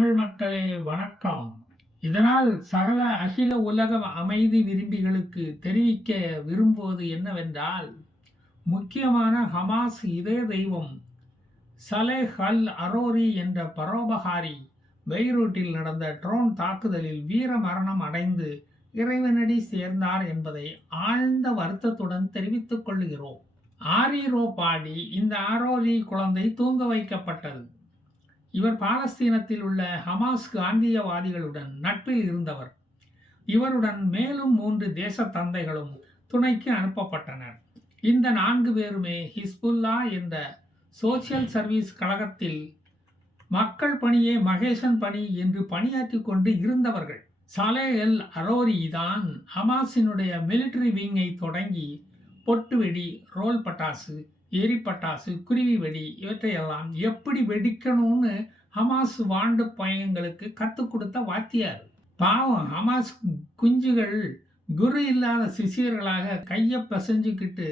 தமிழ் மக்களே வணக்கம். இதனால் சகல அகில உலக அமைதி விரும்பிகளுக்கு தெரிவிக்க விரும்புவது என்னவென்றால், முக்கியமான ஹமாஸ் இதய தெய்வம் சலேஹ் அல் அரோரி என்ற பரோபகாரி பெய்ரூட்டில் நடந்த ட்ரோன் தாக்குதலில் வீர மரணம் அடைந்து இறைவனடி சேர்ந்தார் என்பதை ஆழ்ந்த வருத்தத்துடன் தெரிவித்துக் கொள்கிறோம். ஆரீரோ பாடி இந்த அரோரி குழந்தை தூங்க வைக்கப்பட்டது. இவர் பாலஸ்தீனத்தில் உள்ள ஹமாஸ் காந்தியவாதிகளுடன் நட்பில் இருந்தவர். இவருடன் மேலும் 3 தேச தந்தைகளும் துணைக்கு அனுப்பப்பட்டனர். இந்த 4 பேருமே ஹிஸ்புல்லா என்ற சோசியல் சர்வீஸ் கழகத்தில் மக்கள் பணியே மகேசன் பணி என்று பணியாற்றி கொண்டு இருந்தவர்கள். சலேஹ் அல் அரோரி தான் ஹமாஸினுடைய மிலிட்டரி விங்கை தொடங்கி பொட்டு வெடி, ரோல் பட்டாசு, எரி பட்டாசு, குருவி வெடி இவற்றையெல்லாம் எப்படி வெடிக்கணும்னு ஹமாஸ் வாண்டு பையங்களுக்கு கற்றுக் கொடுத்த வாத்தியார். பாவம் ஹமாஸ் குஞ்சுகள் குரு இல்லாத சிசியர்களாக கையை பிசைஞ்சுக்கிட்டு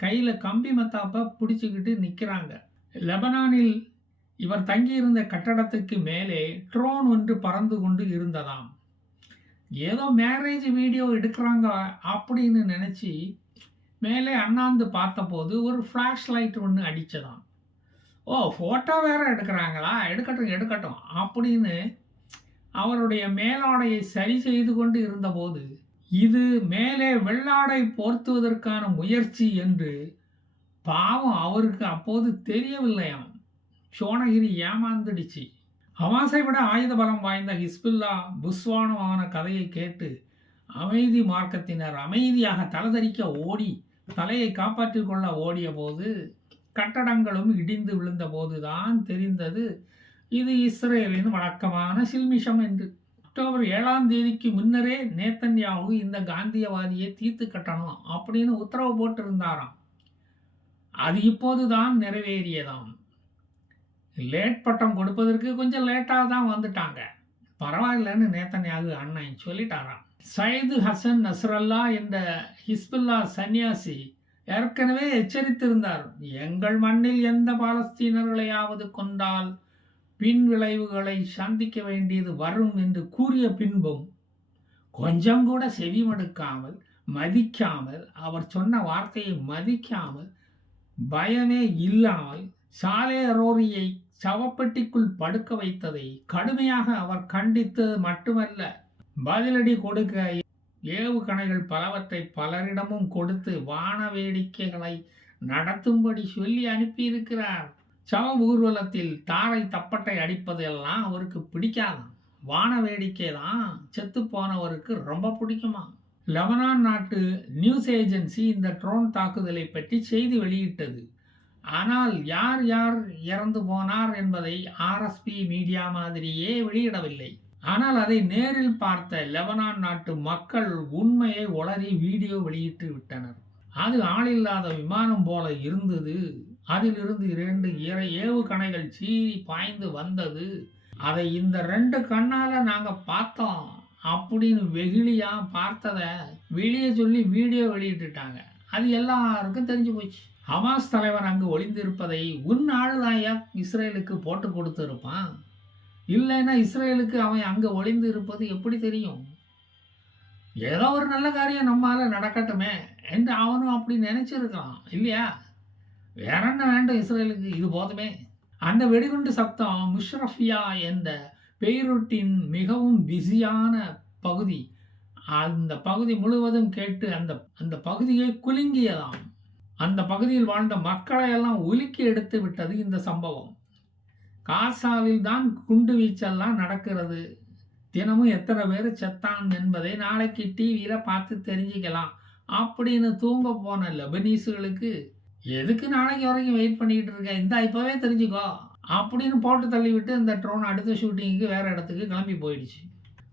கையில் கம்பி மத்தாப்பை பிடிச்சிக்கிட்டு நிற்கிறாங்க. லெபனானில் இவர் தங்கியிருந்த கட்டடத்துக்கு மேலே ட்ரோன் ஒன்று பறந்து கொண்டு இருந்ததாம். ஏதோ மேரேஜ் வீடியோ எடுக்கிறாங்க அப்படின்னு நினச்சி மேலே அண்ணாந்து பார்த்தபோது ஒரு ஃப்ளாஷ் லைட் ஒன்று அடித்ததாம். ஓ, ஃபோட்டோ வேறு எடுக்கிறாங்களா, எடுக்கட்டும் அப்படின்னு அவருடைய மேலாடையை சரி செய்து கொண்டு இருந்தபோது, இது மேலே வெள்ளாடை போர்த்துவதற்கான முயற்சி என்று பாவம் அவருக்கு அப்போது தெரியவில்லையாம். சோனகிரி ஏமாந்துடுச்சு. ஹமாஸை விட ஆயுத பலம் வாய்ந்த ஹிஸ்புல்லா புஸ்வானமான கதையை கேட்டு அமைதி மார்க்கத்தினர் அமைதியாக தலதரிக்க ஓடி தலையை காப்பாற்றிக் கொள்ள ஓடிய போது கட்டடங்களும் இடிந்து விழுந்த போதுதான் தெரிந்தது இது இஸ்ரேலின் வழக்கமான சில்மிஷம் என்று. அக்டோபர் 7ஆம் தேதிக்கு முன்னரே நேத்தன்யாகு இந்த காந்தியவாதியை தீர்த்து கட்டணும் அப்படின்னு உத்தரவு போட்டிருந்தாராம். அது இப்போதுதான் நிறைவேறியதாம். லேட் பட்டம் கொடுப்பதற்கு கொஞ்சம் லேட்டாக தான் வந்துட்டாங்க. பரவாயில்லன்னு நேத்தன்யாகு அண்ணன் சொல்லிட்டாராம். சையது ஹசன் நஸ்ரல்லா என்ற ஹிஸ்புல்லா சன்னியாசி ஏற்கனவே எச்சரித்திருந்தார். எங்கள் மண்ணில் எந்த பாலஸ்தீனர்களையாவது கொண்டால் பின் விளைவுகளை சந்திக்க வேண்டியது வரும் என்று கூறிய பின்பும் கொஞ்சம் கூட செவிமடுக்காமல், மதிக்காமல், அவர் சொன்ன வார்த்தையை மதிக்காமல், பயமே இல்லாமல் சலேஹ் அரோரியை சவப்பெட்டிக்குள் படுக்க வைத்ததை கடுமையாக அவர் கண்டித்தது மட்டுமல்ல, பதிலடி கொடுக்க ஏவுகணைகள் பலவற்றை பலரிடமும் கொடுத்து வான வேடிக்கைகளை நடத்தும்படி சொல்லி அனுப்பியிருக்கிறார். சவ ஊர்வலத்தில் தாரை தப்பட்டை அடிப்பதெல்லாம் அவருக்கு பிடிக்காதாம். வான வேடிக்கை தான் செத்து போனவருக்கு ரொம்ப பிடிக்குமா. லெபனான் நாட்டு நியூஸ் ஏஜென்சி இந்த ட்ரோன் தாக்குதலை பற்றி செய்தி வெளியிட்டது. ஆனால் யார் யார் இறந்து போனார் என்பதை ஆர்எஸ்பி மீடியா மாதிரியே வெளியிடவில்லை. ஆனால் அதை நேரில் பார்த்த லெபனான் நாட்டு மக்கள் உண்மையை உளறி வீடியோ வெளியிட்டு விட்டனர். அது ஆளில்லாத விமானம் போல இருந்தது. அதிலிருந்து 2 ஏவுகணைகள் சீறி பாய்ந்து வந்தது. அதை இந்த 2 கண்ணால நாங்க பார்த்தோம் அப்படின்னு வெகுளியா பார்த்ததை வெளியே சொல்லி வீடியோ வெளியிட்டுட்டாங்க. அது எல்லாருக்கும் தெரிஞ்சு போச்சு. ஹமாஸ் தலைவர் அங்கு ஒளிந்திருப்பதை உன் ஆளுதாயா இஸ்ரேலுக்கு போட்டு கொடுத்து இருப்பான். இல்லைன்னா இஸ்ரேலுக்கு அவன் அங்கே ஒளிந்து இருப்பது எப்படி தெரியும்? ஏதோ ஒரு நல்ல காரியம் நம்மால நடக்கட்டுமே என்று அவனும் அப்படி நினைச்சிருக்கான் இல்லையா? வேற என்ன வேண்டும் இஸ்ரேலுக்கு? இது போதுமே. அந்த வெடிகுண்டு சத்தம் முஷ்ரஃபியா என்ற பெய்ரூட்டின் மிகவும் பிஸியான பகுதி, அந்த பகுதி முழுவதும் கேட்டு அந்த பகுதியை குலுங்கியதாம். அந்த பகுதியில் வாழ்ந்த மக்களை எல்லாம் உலுக்கி எடுத்து விட்டது இந்த சம்பவம். காசாவில் தான் குண்டு வீச்செல்லாம் நடக்கிறது. தினமும் எத்தனை பேர் செத்தான் என்பதை நாளைக்கு டிவியில் பார்த்து தெரிஞ்சுக்கலாம் அப்படின்னு தூங்க போன லெபனீஸுகளுக்கு எதுக்கு நாளைக்கு வரைக்கும் வெயிட் பண்ணிக்கிட்டு இருக்க, இந்த இப்போவே தெரிஞ்சுக்கோ அப்படின்னு போட்டு தள்ளிவிட்டு இந்த ட்ரோன் அடுத்த ஷூட்டிங்க்கு வேறு இடத்துக்கு கிளம்பி போயிடுச்சு.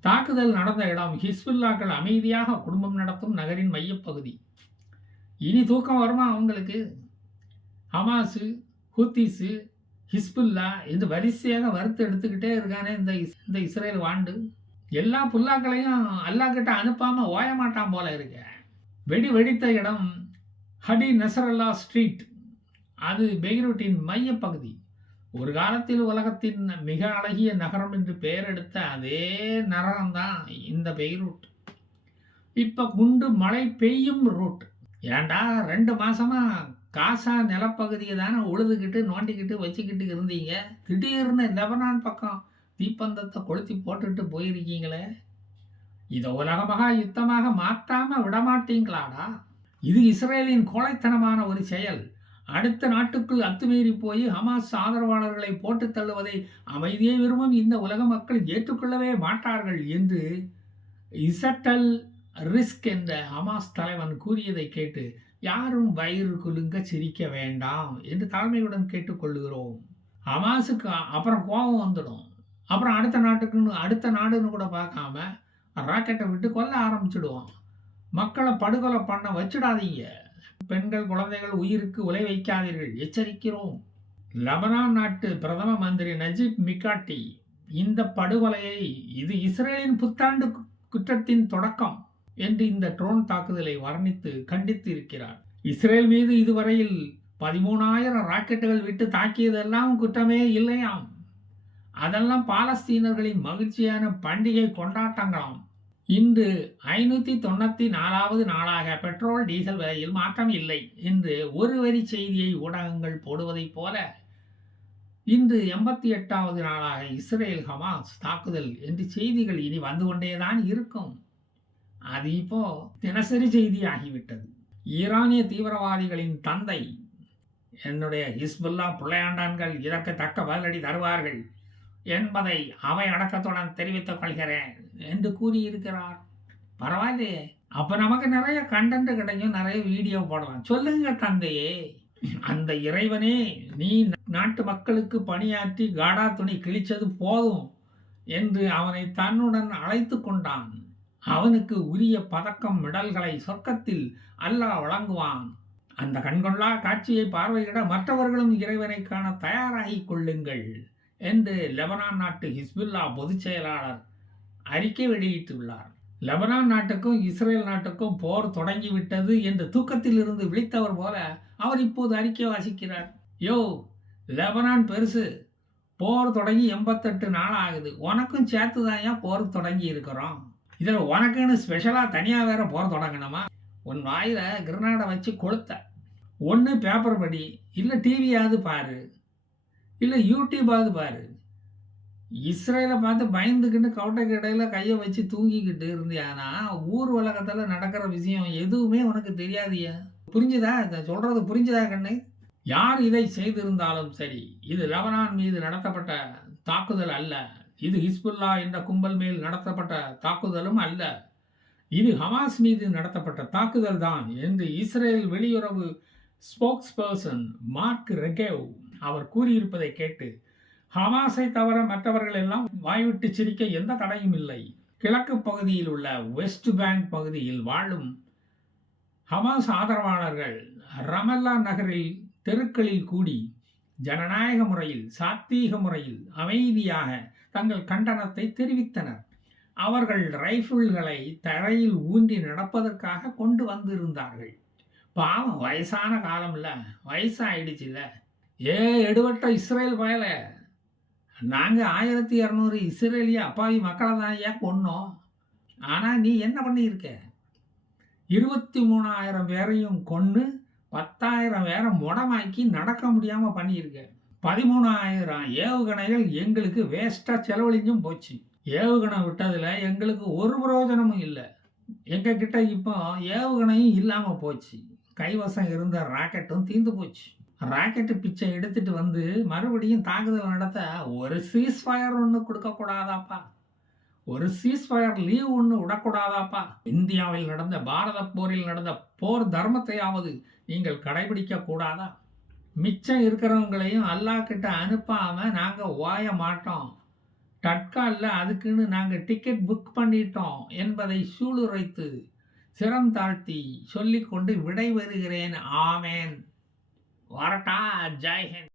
தாக்குதல் நடந்த இடம் ஹிஸ்புல்லாக்கள் அமைதியாக குடும்பம் நடத்தும் நகரின் மையப்பகுதி. இனி தூக்கம் வருமா அவங்களுக்கு? ஹமாஸு, ஹூத்திஸு, ஹிஸ்புல்லா இந்த வரிசையாக வறுத்து எடுத்துக்கிட்டே இருக்கானே இந்த இஸ்ரேல் வாண்டு. எல்லா புல்லாக்களையும் அல்லாஹ்கிட்ட அனுப்பாமல் ஓய மாட்டான் போல இருக்க. வெடித்த இடம் ஹடி நசரல்லா ஸ்ட்ரீட். அது பெய்ரூட்டின் மையப்பகுதி. ஒரு காலத்தில் உலகத்தின் மிக அழகிய நகரம் என்று பெயர் எடுத்த அதே நகரம்தான் இந்த பெய்ரூட். இப்ப குண்டு மழை பெய்யும் ரூட். ஏன்டா 2 மாசமா காசா நிலப்பகுதியை தானே உழுதுகிட்டு நோண்டிக்கிட்டு வச்சுக்கிட்டு இருந்தீங்க. திடீர்னு லெபனான் பக்கம் தீப்பந்தத்தை கொளுத்தி போட்டுட்டு போயிருக்கீங்களே. இதை உலக மகா யுத்தமாக மாத்தாம விடமாட்டீங்களாடா? இது இஸ்ரேலின் கோழைத்தனமான ஒரு செயல். அடுத்த நாட்டுக்குள் அத்துமீறி போய் ஹமாஸ் ஆதரவாளர்களை போட்டு தள்ளுவதை அமைதியை விரும்பும் இந்த உலக மக்கள் ஏற்றுக்கொள்ளவே மாட்டார்கள் என்று இசட்டல் ரிஸ்க் என்ற ஹமாஸ் தலைவன் கூறியதை கேட்டு யாரும் வயிறு குலுங்க சிரிக்க வேண்டாம் என்று தாழ்மையுடன் கேட்டுக்கொள்கிறோம். ஹமாஸுக்கு அப்புறம் கோபம் வந்துடும். அப்புறம் அடுத்த நாடுன்னு கூட பார்க்காம ராக்கெட்டை விட்டு கொல்ல ஆரம்பிச்சிடுவோம். மக்களை படுகொலை பண்ண வச்சிடாதீங்க. பெண்கள் குழந்தைகள் உயிருக்கு உலை வைக்காதீர்கள், எச்சரிக்கிறோம். லெபனான் நாட்டு பிரதம மந்திரி நஜீப் மிகாட்டி இந்த படுகொலையை இது இஸ்ரேலின் புத்தாண்டு குற்றத்தின் தொடக்கம் என்று இந்த ட்ரோன் தாக்குதலை வர்ணித்து கண்டித்து இருக்கிறார். இஸ்ரேல் மீது இதுவரையில் 13,000 ராக்கெட்டுகள் விட்டு தாக்கியதெல்லாம் குற்றமே இல்லையாம். அதெல்லாம் பாலஸ்தீனர்களின் மகிழ்ச்சியான பண்டிகை கொண்டாட்டங்களாம். இன்று 594வது நாளாக பெட்ரோல் டீசல் விலையில் மாற்றம் இல்லை என்று ஒரு வரி செய்தியை ஊடகங்கள் போடுவதைப் போல இன்று 88வது நாளாக இஸ்ரேல் ஹமாஸ் தாக்குதல் என்று செய்திகள் இனி வந்து கொண்டேதான் இருக்கும். அது இப்போ தினசரி செய்தி ஆகிவிட்டது. ஈரானிய தீவிரவாதிகளின் தந்தை என்னுடைய ஹிஸ்புல்லா பிள்ளையாண்டான்கள் இதற்கு தக்க பதிலடி தருவார்கள் என்பதை அவை அடக்கத்துடன் தெரிவித்துக் கொள்கிறேன் என்று கூறியிருக்கிறார். பரவாயில்லையே, அப்ப நமக்கு நிறைய கண்டென்ட் கிடைக்கும், நிறைய வீடியோ போடலாம். சொல்லுங்க தந்தையே, அந்த இறைவனே நீ நாட்டு மக்களுக்கு பணியாற்றி காடா துணி கிழிச்சது போதும் என்று அவனை தன்னுடன் அழைத்து கொண்டான். அவனுக்கு உரிய பதக்கம் மெடல்களை சொர்க்கத்தில் அல்லாஹ் வழங்குவான். அந்த கண்கொள்ளா காட்சியை பார்வையிட மற்றவர்களும் இறைவனை காண தயாராகிக் கொள்ளுங்கள் என்று லெபனான் நாட்டு ஹிஸ்புல்லா பொதுச் செயலாளர் அறிக்கை வெளியிட்டுள்ளார். லெபனான் நாட்டுக்கும் இஸ்ரேல் நாட்டுக்கும் போர் தொடங்கிவிட்டது என்று தூக்கத்தில் இருந்து விழித்தவர் போல அவர் இப்போது அறிக்கை வாசிக்கிறார். யோ, லெபனான் பெருசு, போர் தொடங்கி 88 நாள் ஆகுது. உனக்கும் சேர்த்துதாயா போர் தொடங்கி இருக்கிறோம். இதில் உனக்குன்னு ஸ்பெஷலாக தனியாக வேற போர் தொடங்கணுமா? உன் வாயில் கிரனாடை வச்சு கொளுத்த. ஒன்று பேப்பர் படி, இல்லை டிவியாவது பாரு, இல்லை யூடியூபாவது பாரு. இஸ்ரேலை பார்த்து பயந்துக்கிட்டு கவுட்டைக்கு இடையில கையை வச்சு தூங்கிக்கிட்டு இருந்தியானா ஊர் உலகத்தில் நடக்கிற விஷயம் எதுவுமே உனக்கு தெரியாதியா? புரிஞ்சுதா? சொல்கிறது புரிஞ்சுதா கண்ணு? யார் இதை செய்திருந்தாலும் சரி, இது லெபனான் மீது நடத்தப்பட்ட தாக்குதல் அல்ல. இது ஹிஸ்புல்லா என்ற கும்பல் மேல் நடத்தப்பட்ட தாக்குதலும் அல்ல. இது ஹமாஸ் மீது நடத்தப்பட்ட தாக்குதல் தான் என்று இஸ்ரேல் வெளியுறவு ஸ்போக்ஸ்பர்சன் மார்க் ரெகேவ் அவர் கூறியிருப்பதை கேட்டு ஹமாஸை தவிர மற்றவர்கள் எல்லாம் வாய்விட்டு சிரிக்க எந்த தடையும் இல்லை. கிழக்கு பகுதியில் உள்ள வெஸ்ட் பேங்க் பகுதியில் வாழும் ஹமாஸ் ஆதரவாளர்கள் ரமல்லா நகரில் தெருக்களில் கூடி ஜனநாயக முறையில், சாத்வீக முறையில் அமைதியாக தங்கள் கண்டனத்தை தெரிவித்தனர். அவர்கள் ரைஃபிள்களை தரையில் ஊன்றி நடப்பதற்காக கொண்டு வந்திருந்தார்கள். பாவம், வயசான காலம்ல, வயசாயிடுச்சுல. எடுபட்ட இஸ்ரேல் பயல, நாங்கள் 1200 இஸ்ரேலிய அப்பாவி மக்களை தான் ஏன் கொன்னோம். ஆனால் நீ என்ன பண்ணியிருக்க? 23,000 பேரையும் கொன்று 10,000 பேரை முடமாக்கி நடக்க முடியாமல் பண்ணியிருக்க. 13,000 ஏவுகணைகள் எங்களுக்கு வேஸ்ட்டாக செலவழிஞ்சும் போச்சு. ஏவுகணை விட்டதில் எங்களுக்கு ஒரு பிரயோஜனமும் இல்லை. எங்ககிட்ட இப்போ ஏவுகணையும் இல்லாமல் போச்சு. கைவசம் இருந்த ராக்கெட்டும் தீர்ந்து போச்சு. ராக்கெட்டு பிச்சை எடுத்துட்டு வந்து மறுபடியும் தாக்குதல் நடத்த ஒரு சீஸ்ஃபயர் ஒன்று கொடுக்கக்கூடாதாப்பா? ஒரு சீஸ்ஃபயர் லீவ் ஒன்று விடக்கூடாதாப்பா? இந்தியாவில் நடந்த பாரத போரில் நடந்த போர் தர்மத்தையாவது நீங்கள் கடைபிடிக்க கூடாதா? மிச்சம் இருக்கிறவங்களையும் அல்லாஹ் கிட்ட அனுப்பாமல் நாங்கள் ஓய மாட்டோம். தட்காலில் அதுக்குன்னு நாங்கள் டிக்கெட் புக் பண்ணிட்டோம் என்பதை சூளுரைத்து சிரம் தாழ்த்தி சொல்லிக்கொண்டு விடைபெறுகிறேன். ஆமேன். வரட்டா. ஜெய் ஹிந்த்.